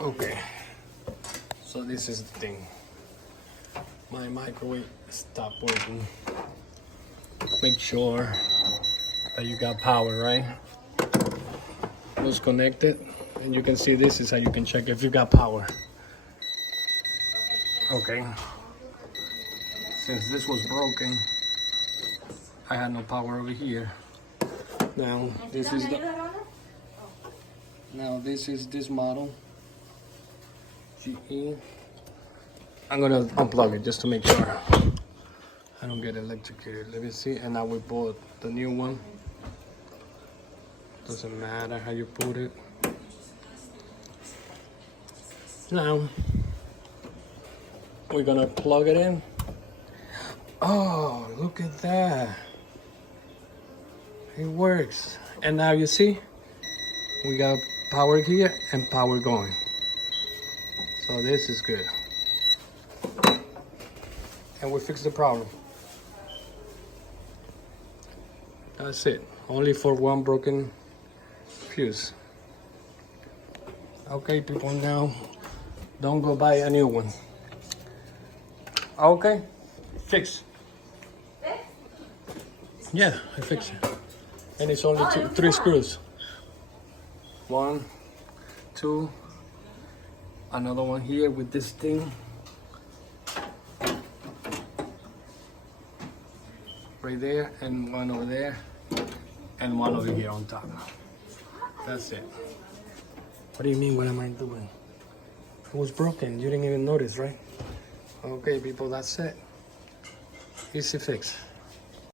Okay, so this is the thing. My microwave stopped working. Make sure that you got power, right? It was connected, and you can see this is how you can check if you got power. Okay, since this was broken, I had no power over here. Now this is this model GE. I'm gonna unplug it just to make sure I don't get electrocuted. Let me see. And now we bought the new one. Doesn't matter how you put it. Now we're gonna plug it in. Oh, look at that. It works. And now you see, we got power here and power going. So this is good. And we fixed the problem. That's it. Only for one broken fuse. Okay, people, now don't go buy a new one. Okay, fix. Yeah, I fixed it. And it's only 3 screws. 1, 2, another one here with this thing. Right there, and one over there, and one over here on top. That's it. What do you mean, what am I doing? It was broken, you didn't even notice, right? Okay, people, that's it. Easy fix.